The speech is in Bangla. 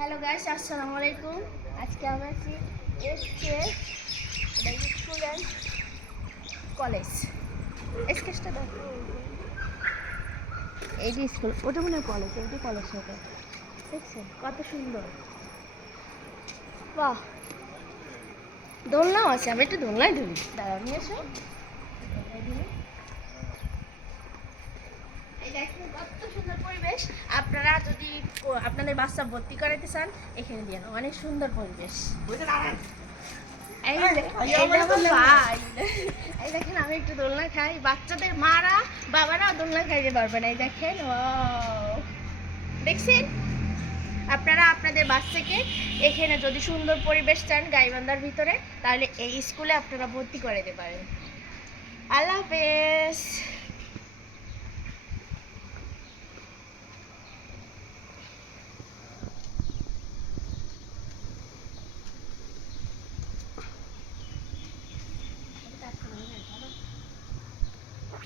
হ্যালো গাইস, আসসালামু আলাইকুম। আজকে আমরা আছি এসকে স্টুডেন্ট কলেজ। এসকেসটা দেখো, এইটি স্কুল, ওটা মনে হয় কলেজ, এইটি কলেজ হবে। দেখছেন কত সুন্দর, বাহ। দোলনাও আছে, আমি একটু দোলনায় ধরি, দাঁড়াও নিয়ে এসো। এই দেখেন কত সুন্দর পরিবেশ। আপনারা যদি আপনাদের বাচ্চা ভর্তি করাতে চান, এখানে দিয়ে অনেক সুন্দর পরিবেশ। এই দেখেন আমি একটু দোলনা খাই, বাচ্চাদের মারা বাবারা দোলনা খাইতে পারবেন। এই দেখেন, দেখছেন? আপনারা আপনাদের বাচ্চাকে এখানে যদি সুন্দর পরিবেশ চান গাইবান্ধার ভিতরে, তাহলে এই স্কুলে আপনারা ভর্তি করে দিতে পারেন। আল্লাহ হাফেজ।